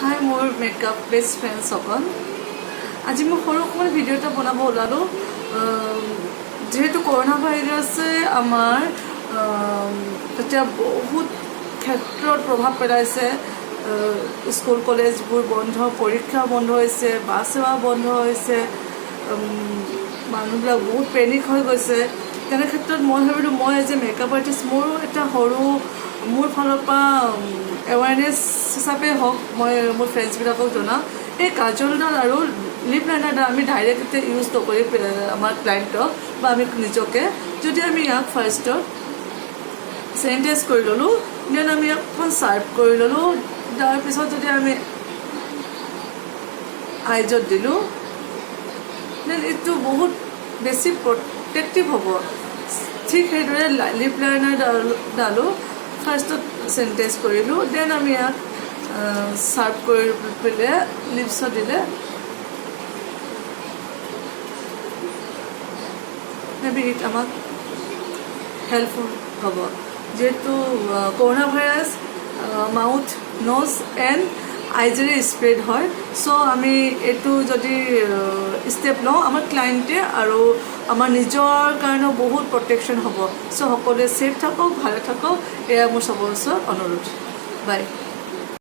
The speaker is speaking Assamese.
হাই মোৰ মেকআপ বেষ্ট ফ্ৰেণ্ড সকল আজি মই সৰু অকণমান ভিডিঅ' এটা বনাব ওলালোঁ যিহেতু কৰোণা ভাইৰাছে আমাৰ এতিয়া বহুত ক্ষেত্ৰত প্ৰভাৱ পেলাইছে স্কুল কলেজবোৰ বন্ধ পৰীক্ষা বন্ধ হৈছে বাছ সেৱা বন্ধ হৈছে মানুহবিলাক বহুত পেনিক হৈ গৈছে তেনে ক্ষেত্ৰত মই ভাবিলোঁ মই এজ এ মেকআপ আৰ্টিষ্ট মোৰো এটা সৰু মোৰ ফালৰ পৰা এৱাৰনেছ হিচাপে হওক মই মোৰ ফ্ৰেণ্ডছবিলাকক জনাওঁ এই কাজলডাল আৰু লিপ লাইনাৰডাল আমি ডাইৰেক্ট ইউজ নকৰি আমাৰ ক্লাইণ্টক বা আমি নিজকে যদি আমি ইয়াক ফাৰ্ষ্টত চেনিটাইজ কৰি ল'লোঁ দেন আমি ইয়াক অকণমান চাৰ্ভ কৰি ল'লোঁ তাৰপিছত যদি আমি আইজত দিলোঁ দেন এইটো বহুত বেছি প্ৰটেক্টিভ হ'ব ঠিক সেইদৰে লিপ লাইনাৰডালো ফাৰ্ষ্টত চেনিটাইজ কৰিলোঁ দেন আমি ইয়াক চাৰ্ভ কৰি পেলাই লিপছত দিলে মেবি আমাক হেল্পফুল হ'ব যিহেতু corona virus mouth nose and আইজেৰে স্প্ৰেড হয় চ' আমি এইটো যদি ষ্টেপ লওঁ আমাৰ ক্লাইণ্টে আৰু আমাৰ নিজৰ কাৰণেও বহুত প্ৰটেকশ্যন হ'ব চ' সকলোৱে ছেফ থাকক ভালে থাকক এয়া মোৰ চবৰ ওচৰত অনুৰোধ বাই